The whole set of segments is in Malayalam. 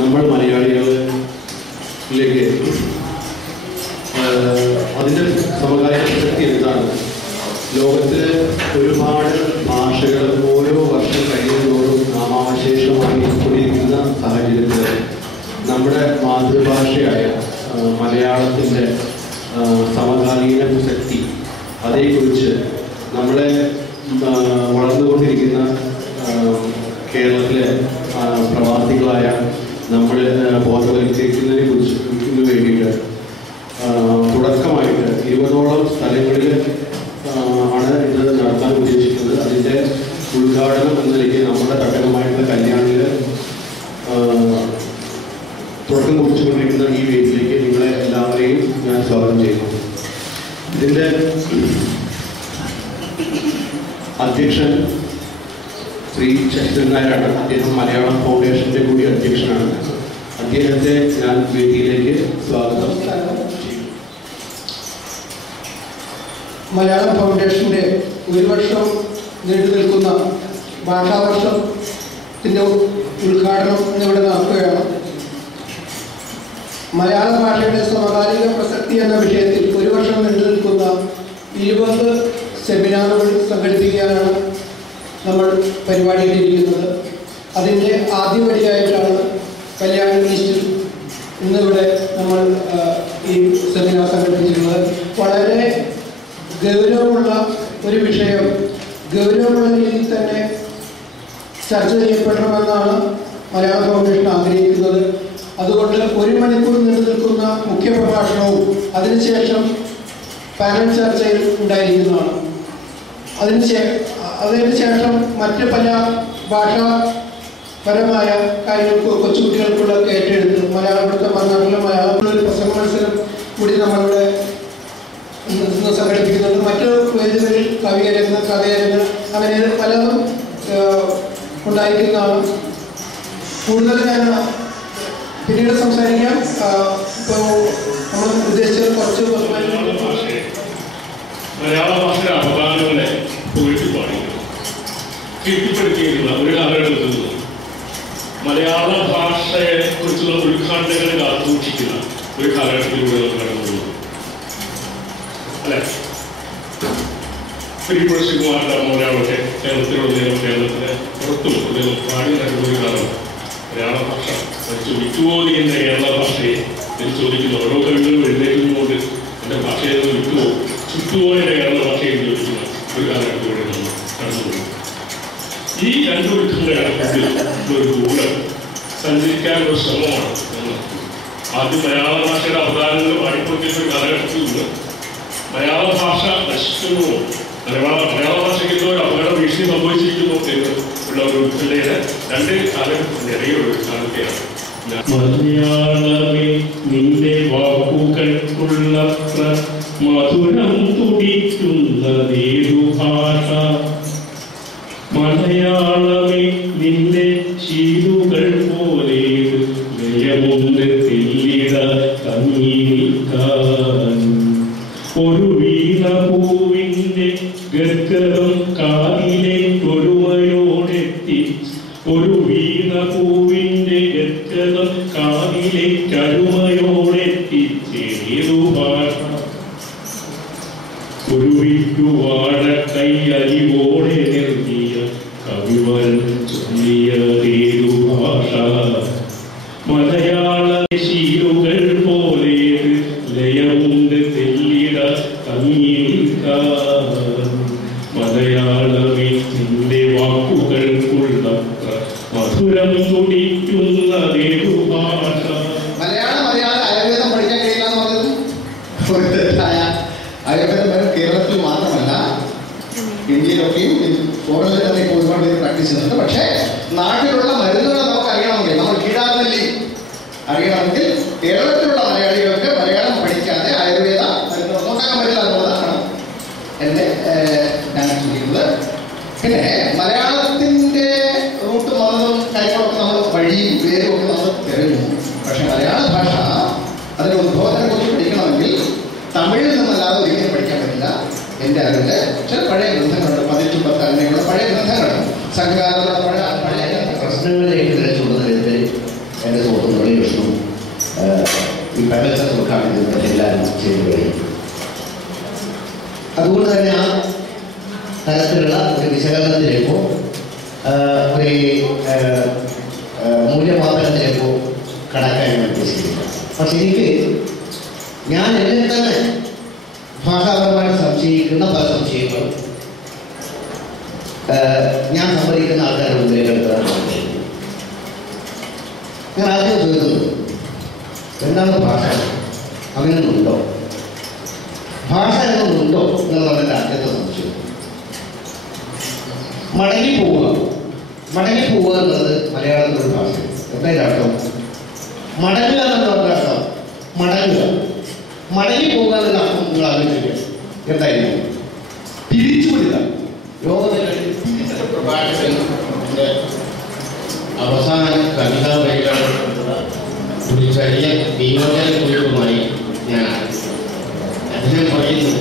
നമ്മൾ മലയാളികളിലേക്ക് അതിൻ്റെ സമകാലിക പ്രസക്തി എന്താണ്? ലോകത്തിൽ ഒരുപാട് ഭാഷകൾ ഓരോ വർഷം കഴിയുന്നതോറും നാമാവശേഷമായി കൊണ്ടിരിക്കുന്ന സാഹചര്യത്തിൽ നമ്മുടെ മാതൃഭാഷയായ മലയാളത്തിൻ്റെ സമകാലീന പ്രസക്തി, അതേക്കുറിച്ച് നമ്മളെ വളർന്നുകൊണ്ടിരിക്കുന്ന കേരളത്തിലെ പ്രവാസികളായ നമ്മൾ ബോധവൽക്കരിക്കുന്നതിനെ കുറിച്ച് വേണ്ടിയിട്ട് തുടക്കമായിട്ട് 20ഓളം സ്ഥലങ്ങളിൽ ആണ് ഇത് നടത്താൻ ഉദ്ദേശിക്കുന്നത്. അതിൻ്റെ ഉദ്ഘാടനം എന്ന നിലയ്ക്ക് നമ്മുടെ തട്ടകമായിട്ടുള്ള കല്യാണിൽ തുടക്കം കുറിച്ചുകൊണ്ടിരിക്കുന്ന ഈ വേദിയിലേക്ക് നിങ്ങളെ എല്ലാവരെയും ഞാൻ സ്വാഗതം ചെയ്യുന്നു. ഇതിൻ്റെ അധ്യക്ഷൻ ശ്രീ ശശിധരൻ നായരാണ്. അദ്ദേഹം മലയാളം ഫൗണ്ടേഷൻ്റെ കൂടി അധ്യക്ഷനാണ്. അദ്ദേഹത്തെ ഞാൻ വേദിയിലേക്ക് സ്വാഗതം ചെയ്യും. മലയാളം ഫൗണ്ടേഷൻ്റെ ഒരു വർഷം നീണ്ടു നിൽക്കുന്ന ഭാഷാവർഷത്തിൻ്റെ ഉദ്ഘാടനം ഇന്നിവിടെ നടക്കുകയാണ്. മലയാള ഭാഷയുടെ സമകാലിക പ്രസക്തി എന്ന വിഷയത്തിൽ ഒരു വർഷം നീണ്ടു നിൽക്കുന്ന 20 സെമിനാറുകൾ സംഘടിപ്പിക്കാനാണ് നമ്മൾ പരിപാടിയിലിരിക്കുന്നത്. അതിൻ്റെ ആദ്യപടിയായിട്ടാണ് കല്യാൺ ഈസ്റ്റിൽ ഇന്നിവിടെ നമ്മൾ ഈ സെമിനാർ സംഘടിപ്പിച്ചിട്ടുള്ളത്. വളരെ ഗൗരവമുള്ള ഒരു വിഷയം ഗൗരവമുള്ള രീതിയിൽ തന്നെ ചർച്ച ചെയ്യപ്പെടണമെന്നാണ് മലയാള ഫൗണ്ടേഷൻ ആഗ്രഹിക്കുന്നത്. അതുകൊണ്ട് 1 മണിക്കൂർ നീണ്ടു നിൽക്കുന്ന മുഖ്യപ്രഭാഷണവും അതിനുശേഷം പാനൽ ചർച്ചയിൽ ഉണ്ടായിരിക്കുന്നതാണ്. അതിനുശേഷം മറ്റ് പല ഭാഷാപരമായ കാര്യങ്ങൾക്ക് കൊച്ചുകുട്ടികൾക്കുള്ള ഏറ്റെടുത്ത് മലയാളപ്പെടുത്ത മലനാട്ടിലെ മലയാളത്തിലുള്ള ഒരു പ്രസംഗ മത്സരം കൂടി നമ്മളിവിടെ സംഘടിപ്പിക്കുന്നുണ്ട്. മറ്റു വേദികളിൽ കവിയരങ്ങ്, കഥയരങ്ങ് അങ്ങനെ പലതും ഉണ്ടായിരിക്കുന്നതാണ്. കൂടുതൽ ഞാൻ പിന്നീട് സംസാരിക്കാം. ഇപ്പോൾ നമ്മൾ ഉദ്ദേശിച്ചത് കുറച്ച് മലയാള ഭാഷയുടെ അപദാനങ്ങളെ കീർത്തിപ്പെടുത്തിയിട്ടുള്ള ഒരു കാലഘട്ടത്തിൽ മലയാള ഭാഷയെ കുറിച്ചുള്ള ഉദ്ഘാടനങ്ങൾ കാത്തുസൂക്ഷിക്കുന്ന ഒരു കാലഘട്ടത്തിലൂടെ നമുക്ക് കടന്നു അല്ലെ? ശ്രീകുമാരുടെ മലയാളത്തെ കേരളത്തിലുടനീളം കേരളത്തിന് പുറത്തും പാടി നടക്കുന്ന ഒരു കാലം മലയാള ഭാഷ വിട്ടുപോകുന്ന കേരള ഭാഷയെ ചോദിക്കുന്ന ഓരോ കവികളും എഴുന്നേറ്റുകൊണ്ട് എൻ്റെ ഭാഷയിൽ നിന്ന് വിട്ടുപോ ചുറ്റുപോയ കേരള ഭാഷയെ ചോദിക്കുന്ന ഒരു കാലഘട്ടത്തിലൂടെ നമ്മൾ കടന്നുപോകും. ഈ 2 വിധങ്ങളുടെ ഒരു ദൂരം സഞ്ചരിക്കാനുള്ള ശ്രമമാണ് നമ്മൾ ആദ്യം മലയാള ഭാഷയുടെ അവതാരങ്ങൾ പാടിക്കൊണ്ടിരുന്ന ഒരു കാലഘട്ടത്തിൽ നിന്ന് മലയാള ഭാഷ നശിക്കുന്നു, മലയാള ഭാഷയ്ക്ക് എന്തോ ഒരു അപകട ഭീഷണി സംഭവിച്ചിരിക്കുന്നു എന്ന് ഉള്ള ഒരു ജില്ലയുടെ 2 കാലഘട്ടത്തിന്റെ ഇടയിലുള്ള ഒരു കാലത്തെയാണ്. മലയാളമേ നിന്റെ വാക്കുകൾക്കുള്ളത്ര മധുരം തുടിക്കുന്നതേതു ഭാഷ, മലയാളമേ നിന്റെ ശീലുകൾ പോലെ ലയമുണ്ട് തെല്ലിട തങ്ങി നിൽക്കാൻ, ഒരു വീണ പൂവിൻ്റെ ഗർഗരം കാതിലെ തൊഴുമയോടെത്തി, ഒരു വീണ പൂവിൻ്റെ ഗർഗരം കാതിലെ കരുമയോടെത്തിച്ചേതു ഭാഷ, ഒരു വിട്ടുവാട കൈ അരിവോടെ നിർത്തിയ കവിവരൻ ചൊല്ലിയതേതു ഭാഷ, മലയാള ശീലുകൾ പോലെ ലയമുണ്ട് തെല്ലിട തങ്ങി നിൽക്കാൻ, മലയാളമേ നിന്റെ വാക്കുകൾക്കുള്ള മധുരം തുടിക്കുന്നതേതു ഭാഷ. മലയാളം ആയുർവേദം പഠിക്കാൻ കഴിയില്ല എന്ന് പറഞ്ഞത് ഒരു തെറ്റായ ആയുർവേദം കേരളത്തിൽ മാത്രമല്ല ഇന്ത്യയിലൊക്കെയും ഫോറിനിൽ തന്നെ ഇപ്പോൾ ഒരുപാട് പേര് പ്രാക്ടീസ് ചെയ്യുന്നുണ്ട്. പക്ഷേ നാട്ടിലുള്ള മരുന്നുകൾ നമുക്ക് അറിയണമെങ്കിൽ, നമ്മൾ കീഴാർനെല്ലി അറിയണമെങ്കിൽ കേരളത്തിലുള്ള മലയാളികൾക്ക് മലയാളം പഠിക്കാതെ ആയുർവേദ മരുന്നുകൾ ഉണ്ടാക്കാൻ പറ്റില്ല എന്നുള്ളതാണ് എൻ്റെ ഞാൻ ചെയ്യുന്നത്. പിന്നെ മലയാളത്തിൻ്റെ റൂട്ട് മതവും കാര്യങ്ങളൊക്കെ നമ്മൾ വഴിയും പേരും ഒക്കെ നമ്മൾ തിരഞ്ഞു. പക്ഷെ മലയാള ഭാഷ അതിൻ്റെ ഉദ്ബോധനെ കുറിച്ച് പഠിക്കണമെങ്കിൽ തമിഴിൽ നിന്നല്ലാതെ ഒരിക്കലും പഠിക്കാൻ പറ്റില്ല. എൻ്റെ അറിവിൽ ചില പഴയ ഗ്രന്ഥങ്ങളുണ്ട്, 18 അങ്ങനെയുള്ള പഴയ ഗ്രന്ഥങ്ങളുണ്ട്, സംഘകാലത്തുള്ള പഴയ പ്രശ്നങ്ങളിലേക്ക് തിരച്ചുകൊള്ളുന്നതിൽ എൻ്റെ തോന്നുന്നു മൂല്യമാപനത്തിലേക്കോ കടക്കാൻ ഞാൻ ഉദ്ദേശിക്കുന്നില്ല. പക്ഷെ എനിക്ക് ഞാൻ എന്നെ തന്നെ ഭാഷാപരമായിട്ട് സംശയിക്കുന്ന പല സംശയങ്ങളും ഞാൻ സമ്മതിക്കുന്ന ആൾക്കാരുടെ മുന്നിലേക്ക് എടുക്കാറുണ്ട്. ഞാൻ ആദ്യം ചോദിക്കുന്നത് എന്താണ് ഭാഷ? അങ്ങനെയൊന്നുണ്ടോ? ഭാഷ എന്നൊന്നുണ്ടോ എന്നുള്ളത് എൻ്റെ ആദ്യത്തെ സംശയം. മടങ്ങി പോവുക എന്നുള്ളത് മലയാളത്തിലൊരു ഭാഷയാണ്. എന്തായാലും അർത്ഥം മടങ്ങുക എന്നുള്ള അർത്ഥം മടങ്ങി പോകുക എന്നുള്ള അർത്ഥം നിങ്ങൾ ആലോചിക്കുക എന്തായിരുന്നു? തിരിച്ചുവിടുക. ലോകത്തിലെ പ്രഭാഷകന്റെ അവസാന കവിതാ വരികളാണ് ഒരു ചെറിയ വിയോജനക്കുറിപ്പുമായി ഞാൻ അദ്ദേഹം പറയുന്നു,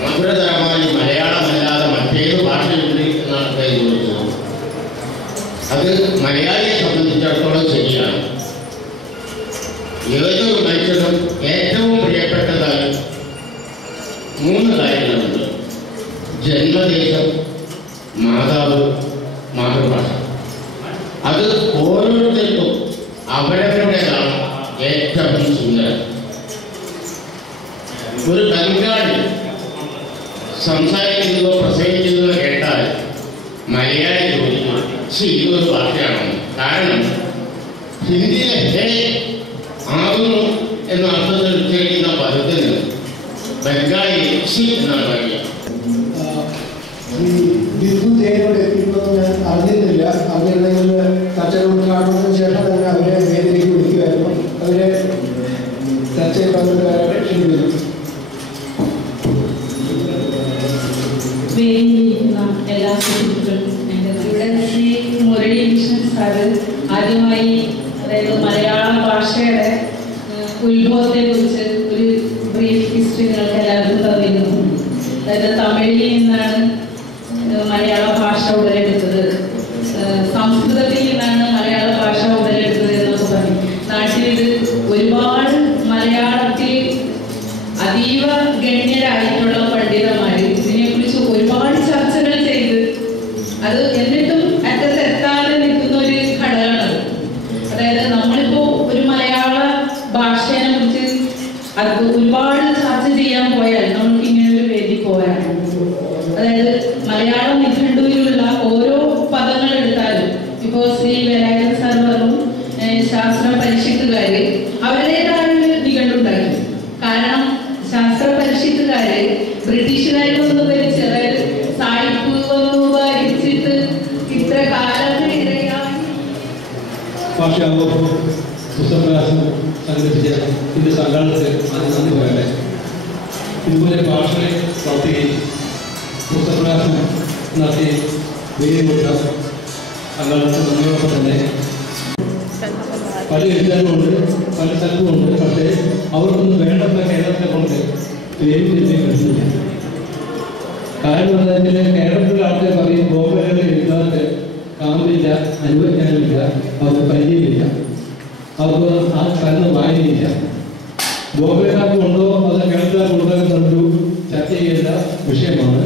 മധുരതരമായി മലയാളമല്ലാതെ മറ്റേത് ഭാഷയുണ്ട് എന്നാണ് അദ്ദേഹം ചോദിച്ചത്. അത് മലയാളിയെ സംബന്ധിച്ചിടത്തോളം ശരിയാണ്. ഏതൊരു മനുഷ്യനും ഏറ്റവും പ്രിയപ്പെട്ടതായി 3 കാര്യങ്ങളുണ്ട്: ജന്മദേശം, മാതാവ്, മാതൃഭാഷ. അത് ഓരോരുത്തർക്കും അവരവരുടേതാണ് ഏറ്റവും സുന്ദരം. ഒരു ബംഗാളി സംസാരിക്കുന്നതോ പ്രസംഗിക്കുന്നതോ കേട്ടാൽ മലയാളി ചോദിക്കും, ഇതൊരു ഭാഷയാണോ? കാരണം ഹിന്ദിയിലെ ഹേ ആകുന്നു എന്ന അർത്ഥത്തിൽ ഉച്ചരിക്കുന്ന പദത്തിന് ബംഗാളി എന്നാണ് പറയുക. ബിന്ദു ജയനോട് എത്തിയപ്പോൾ ഞാൻ അറിഞ്ഞിരുന്നില്ല. അറിഞ്ഞിരുന്നെങ്കിൽ ചർച്ചകൾ ഉദ്ഘാടനത്തിന് ശേഷം തന്നെ അവരെ വേദിയിലേക്ക് വിളിക്കുമായിരുന്നു. അവരെ ചർച്ചയിൽ പങ്കെടുക്കാനായിട്ട് ക്ഷണിക്കുന്നു. വേദിയിലിരിക്കുന്ന എല്ലാ സുഹൃത്തുക്കളും, ഇവിടെ മുരളി കൃഷ്ണൻ സാറ് ആദ്യമായി, അതായത് മലയാള ഭാഷയുടെ ഉത്ഭവത്തെ കുറിച്ച് ഒരു ബ്രീഫ് ഹിസ്റ്ററി നിങ്ങൾക്ക് എല്ലാവർക്കും തന്നിരുന്നു. അതായത് തമിഴിൽ നിന്നാണ് മലയാള ഭാഷ ഉടലെടുത്തത്, സംസ്കൃതത്തിൽ നിന്നാണ് മലയാള ഭാഷ ഉടലെടുത്തത് എന്നൊക്കെ പറഞ്ഞു. നാട്ടിൽ ഒരുപാട് മലയാളത്തിൽ അതീവ ഗണ്യരായിട്ടുള്ള പണ്ഡിതന്മാർ ഇതിനെക്കുറിച്ച് ഒരുപാട് ചർച്ചകൾ ചെയ്ത് അത് എന്നിട്ടും അറ്റത്തെത്താതെ നിൽക്കുന്ന ഒരു ഘടകമാണത്. അതായത് നമ്മളിപ്പോ ഒരു മലയാള ഭാഷയെ കുറിച്ച് അത് ഒരുപാട് ചർച്ച ചെയ്യാൻ പോയാൽ നമുക്ക് ഇങ്ങനെ ഒരു വേദി പോരാണ്. അതായത് മലയാള നിഘണ്ടുവിലുള്ള ഓരോ പദങ്ങൾ എടുത്താലും ഇപ്പോ ശ്രീ വേലായുധൻ സാർ പറഞ്ഞു, ശാസ്ത്ര പരിഷത്തുകാര് അവരുടേതായ നിഘണ്ടുണ്ടാക്കി. കാരണം ശാസ്ത്ര പരിഷത്തുകാര് ബ്രിട്ടീഷുകാരിൽ നിന്ന് ഭരിച്ച്, അതായത് സായിപ്പ് വന്നു ഭരിച്ചിട്ട് ഇത്ര കാലത്തിനിടയായി ഭാഷയാകുമ്പോൾ പുസ്തകപ്രകാശം സംഘടിപ്പിച്ച ഇതിൻ്റെ സംഘാടനത്തിൽ അത് നന്ദി പറയട്ടെ. ഇതുപോലെ ഭാഷയെ പ്രവർത്തിക്കുകയും പുസ്തകപ്രകാശം നടത്തി വേദി കൊടുത്ത സംഘാടനത്തിൽ നന്ദിയോടൊപ്പം തന്നെ പല എഴുതാനുമുണ്ട്, പല സ്ഥലത്തുമുണ്ട്. പക്ഷേ അവർക്കൊന്നും വേണ്ടത്ര കേരളത്തെ കൊണ്ട് പേരിലേക്ക് വരുന്നില്ല. കാരണം എന്താ, കേരളത്തിലെ ആൾക്കാർ പറയും ഗോപകളെ എഴുതാതെ കാമില്ല, അനുഭവിക്കാനുമില്ല, അവർക്ക് പരിചയമില്ല, അവർക്ക് ആ സ്ഥലത്ത് വായനയില്ല. ഗോപകാർക്ക് ഉണ്ടോ അത് കേരളത്തിലുള്ളൊരു ചർച്ച ചെയ്യേണ്ട വിഷയമാണ്.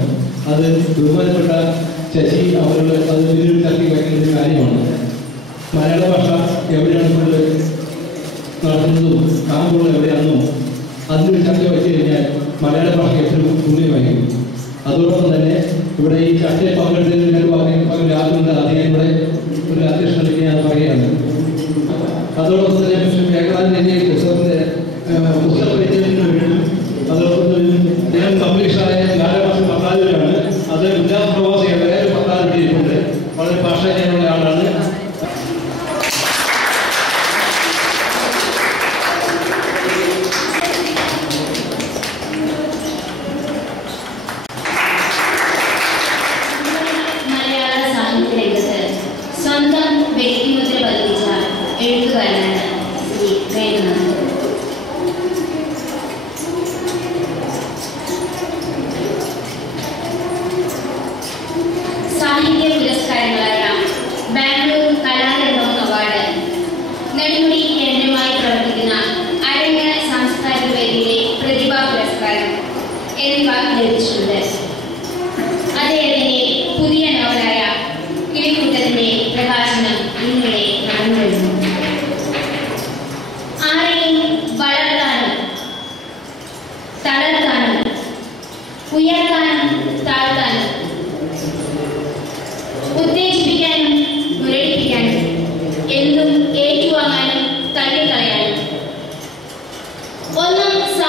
അത് ബഹുമാനപ്പെട്ട ശശി അവരുടെ അത് വലിയൊരു ചർച്ച വയ്ക്കുന്ന ഒരു കാര്യമാണ്. മലയാള ഭാഷ എവിടെയാണ് നടത്തുന്നതും കാമ്പുകൾ എവിടെയാണെന്നോ അതിനൊരു ചർച്ച വെച്ച് കഴിഞ്ഞാൽ മലയാള ഭാഷ എപ്പോഴും പുണ്യമായിരിക്കും. അതോടൊപ്പം തന്നെ ഇവിടെ ഈ ചർച്ചയിൽ പങ്കെടുത്തതിന് രാത്രിയുടെ അധികം ഇവിടെ ഒരു അധ്യക്ഷതയ്ക്ക് ഞാൻ പറയുകയാണ്. അതോടൊപ്പം തന്നെ വ്യാകരണത്തിൻ്റെ പുസ്തക പരിചയത്തിന് വേണ്ടി അതോടൊപ്പം ഞാൻ പബ്ലിഷായ ധാരാഭാഷ പത്താതിലാണ്. അത് ഗുജറാത്ത് പ്രവാസികളുടെ വേറെ പത്താതി കിട്ടിയിട്ടുണ്ട്. വളരെ ഭാഷാജ്ഞാനമുള്ള ആളാണ്. സ്വന്തം വ്യക്തിമുദ്ര പതിപ്പിച്ച എഴുത്തുകാരനാണ്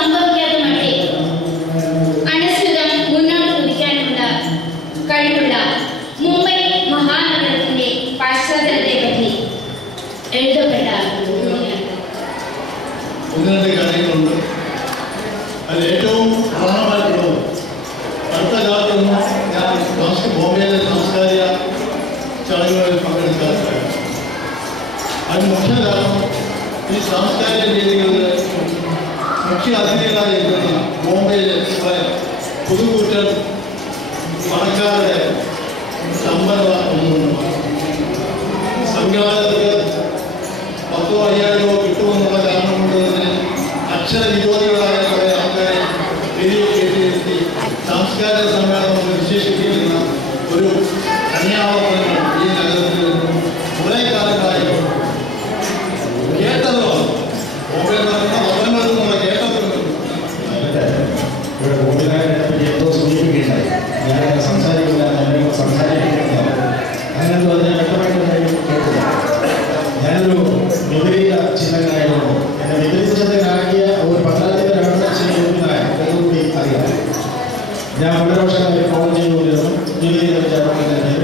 സംഭവിക്കാത്ത മറ്റേ അനുസൃതം മുന്നോട്ട് കുതിക്കാനുള്ള കഴിവുള്ള മുംബൈ മഹാനഗരത്തിന്റെ പശ്ചാത്തലത്തെ പറ്റി എഴുതപ്പെട്ട ഒന്ന് രണ്ട് കാര്യങ്ങളുണ്ട്. അതിൽ ഏറ്റവും പ്രധാനമായിട്ടുള്ളത് അടുത്ത കാലത്തൊന്നും ഞാൻ ബോംബെയിലെ സാംസ്കാരിക ചടങ്ങുകളിൽ പങ്കെടുക്കാറുണ്ട്. അതിന് മുഖ്യ കാരണം ഈ സാംസ്കാരിക രീതികളിൽ മുഖ്യ അതിഥികളായി എത്തുന്ന ബോംബെയിലെ പുതുകൂറ്റൻ പണക്കാരുടെ സമ്പന്നത ഒന്നുകൊണ്ടുമാണ്. സംഘാടകർക്ക് 10,000-5,000 കിട്ടുമെന്നുള്ള കാരണം കൊണ്ട് തന്നെ അക്ഷരവിരോധികളായ കുറേ ആൾക്കാരെ വലിയ കേട്ടിരുത്തി സാംസ്കാരിക സമ്മേളനം വിശേഷിപ്പിക്കുന്ന ഒരു കന്യാവർത്തനം ഈ നഗരത്തിൽ നിന്നും കുറേ കാലങ്ങളായി കേട്ടതുമാണ്. ബോംബെയിൽ നടന്ന വചനങ്ങളിൽ നിന്നുള്ള കേട്ടതുണ്ട്. ഇവിടെ ബോംബെക്കാരെ പറ്റി എന്തോ സൂചിപ്പിക്കുകയുണ്ടായി. ഞാൻ സംസാരിക്കില്ല, എല്ലാവരും സംസാരിക്കുന്നില്ല. അങ്ങനെ പറഞ്ഞാൽ വ്യക്തമായിട്ട് കേട്ടില്ല. ഞാനൊരു വിപരീത ചിന്തകനായിരുന്നു. എന്നെ വിപരീത ചിന്തകനാക്കിയ ഒരു പത്രാധിപരാണ് കൂടി അറിയാം. ഞാൻ വളരെ വർഷമായി കോളേജ് ചെയ്തുകൊണ്ടിരുന്നു. വിപരീത വിചാരത്തിൽ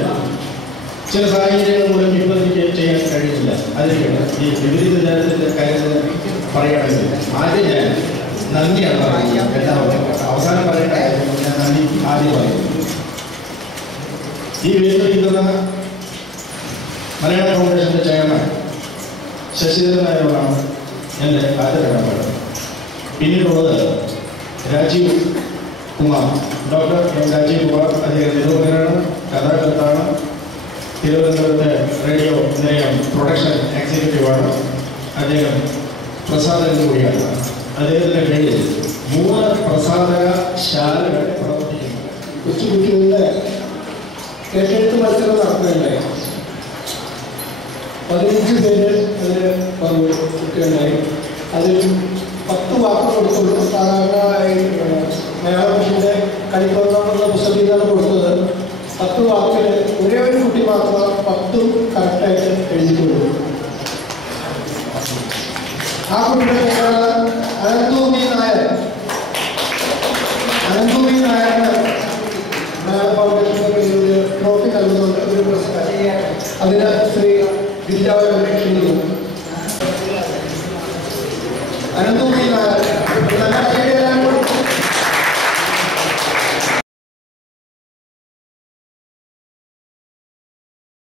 ചില സാഹചര്യങ്ങൾ മൂലം ഇപ്പോൾ എനിക്ക് ചെയ്യാൻ കഴിയില്ല. അതിരിക്കണം ഈ വിപരീത വിചാരത്തിൻ്റെ കാര്യങ്ങൾ പറയുകയാണെങ്കിൽ ആദ്യം ഞാൻ നന്ദിയാണ് പറയുന്നത്. എല്ലാവർക്കും അവസാനം പറയേണ്ട കാര്യങ്ങൾ ഞാൻ നന്ദി ആദ്യം പറയുന്നു. ഈ വേദിക്കുന്ന മലയാള ഫൗണ്ടേഷൻ്റെ ചെയർമാൻ ശശിധരൻ നായരോടാണ് എൻ്റെ ആദരവ്. പിന്നീടുള്ളത് രാജീവ് കുമാർ, ഡോക്ടർ എം രാജീവ് കുമാർ. അദ്ദേഹം നിരൂപകനാണ്, കഥാകൃത്താണ്, തിരുവനന്തപുരത്തെ റേഡിയോ നിലയം പ്രൊഡക്ഷൻ എക്സിക്യൂട്ടീവാണ്. അദ്ദേഹം പ്രസാദകൻ കൂടിയാണ്. അദ്ദേഹത്തിൻ്റെ കീഴിൽ 3 പ്രസാധക ശാലകൾ പ്രവർത്തിക്കുന്നു. കൊച്ചുകുട്ടികളുടെ കേട്ടെഴുത്ത് മത്സരം നടത്തുകയുണ്ടായി. 15 പേര് അതിൽ പങ്കെടുക്കുകയുണ്ടായി. അതിൽ 10 വാക്ക് കൊടുത്തുള്ളൂ. സാധാരണ മലയാള ഭാഷയുടെ കളിക്കൊന്നുള്ള പുസ്തകീകരണം കൊടുത്തത് 10 വാക്കിൽ ഒരേ ഒരു കുട്ടി മാത്രം 10 കറക്റ്റായിട്ട് എഴുതിയിട്ടുള്ളൂ. ആ കുട്ടിയുടെ പേരാണ് അനന്തൂമി നായർ. അനന്തൂമി നായരുടെ മലയാള ഫൗണ്ടേഷന്റെ പേരിൽ ഒരു ട്രോഫി നൽകുന്നുണ്ട്, ഒരു പുരസ്കാരം. അതിന് ശ്രീ വിദ്യാഭ്യാസ ക്ഷണിക്കുന്നു. അനന്തൂമി നായർ